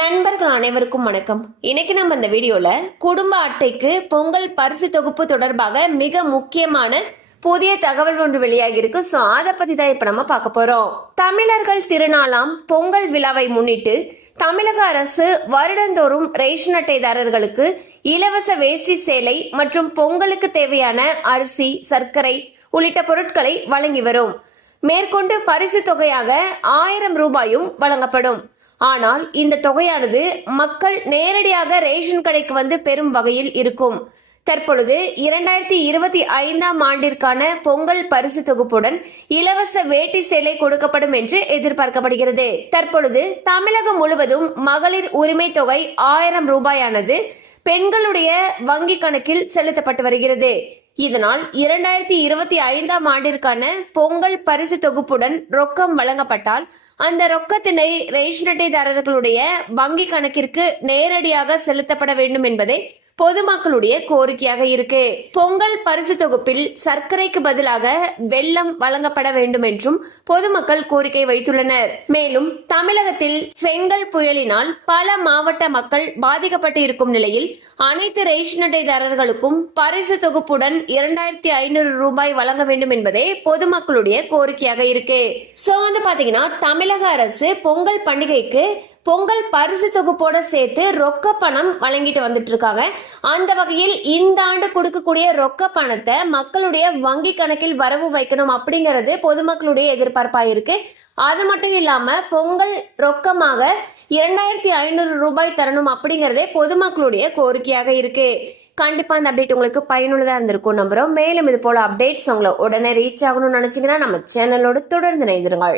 நண்பர்கள் அனைவருக்கும் வணக்கம். இன்னைக்கு நம்ம இந்த வீடியோல குடும்ப அட்டைக்கு பொங்கல் பரிசு தொகுப்பு தொடர்பாக மிக முக்கியமான புதிய தகவல் ஒன்று வெளியாகி இருக்கு. சோ அதை பத்தி தான் இப்ப நம்ம பார்க்க போறோம். தமிழர்கள் திருநாளாம் பொங்கல் விழாவை முன்னிட்டு தமிழக அரசு வருடந்தோறும் ரேஷன் அட்டைதாரர்களுக்கு இலவச வேஷ்டி சேலை மற்றும் பொங்கலுக்கு தேவையான அரிசி, சர்க்கரை உள்ளிட்ட பொருட்களை வழங்கி வரும். மேற்கொண்டு பரிசு தொகையாக 1000 ரூபாயும் வழங்கப்படும். ஆனால் இந்த தொகையானது மக்கள் நேரடியாக ரேஷன் கடைக்கு வந்து பெறும் வகையில் இருக்கும். தற்பொழுது 2025ஆம் ஆண்டிற்கான பொங்கல் பரிசு தொகுப்புடன் இலவச வேட்டி சேலை கொடுக்கப்படும் என்று எதிர்பார்க்கப்படுகிறது. தற்பொழுது தமிழகம் முழுவதும் மகளிர் உரிமை தொகை 1000 ரூபாயானது பெண்களுடைய வங்கி கணக்கில் செலுத்தப்பட்டு வருகிறது. இதனால் 2025ஆம் ஆண்டிற்கான பொங்கல் பரிசு தொகுப்புடன் ரொக்கம் வழங்கப்பட்டால் அந்த ரொக்கத்தினை ரேஷன் அட்டைதாரர்களுடைய வங்கி கணக்கிற்கு நேரடியாக செலுத்தப்பட வேண்டும் என்பதே பொதுமக்களுடைய கோரிக்கையாக இருக்கு. பொங்கல் பரிசு தொகுப்பில் சர்க்கரைக்கு பதிலாக வெல்லம் வழங்கப்பட வேண்டும் என்றும் பொதுமக்கள் கோரிக்கை வைத்துள்ளனர். மேலும் தமிழகத்தில் பெங்கல் புயலினால் பல மாவட்ட மக்கள் பாதிக்கப்பட்டு இருக்கும் நிலையில் அனைத்து ரேஷன் அட்டைதாரர்களுக்கும் பரிசு தொகுப்புடன் 2500 ரூபாய் வழங்க வேண்டும் என்பதே பொதுமக்களுடைய கோரிக்கையாக இருக்கு. சோ பாத்தீங்கன்னா தமிழக அரசு பொங்கல் பண்டிகைக்கு பொங்கல் பரிசு தொகுப்போட சேர்த்து ரொக்க பணம் வழங்கிட்டு வந்துட்டு இருக்காங்க. அந்த வகையில் இந்த ஆண்டு கொடுக்கக்கூடிய ரொக்க பணத்தை மக்களுடைய வங்கி கணக்கில் வரவு வைக்கணும் அப்படிங்கிறது பொதுமக்களுடைய எதிர்பார்ப்பா இருக்கு. அது மட்டும் இல்லாம பொங்கல் ரொக்கமாக 2500 ரூபாய் தரணும் அப்படிங்கறதே பொதுமக்களுடைய கோரிக்கையாக இருக்கு. கண்டிப்பா அந்த அப்டேட் உங்களுக்கு பயனுள்ளதா இருந்திருக்கும் நம்புறோம். மேலும் இது போல அப்டேட்ஸ் உங்களை உடனே ரீச் ஆகணும்னு நினைச்சீங்கன்னா நம்ம சேனலோடு தொடர்ந்து இணைந்திருங்கள்.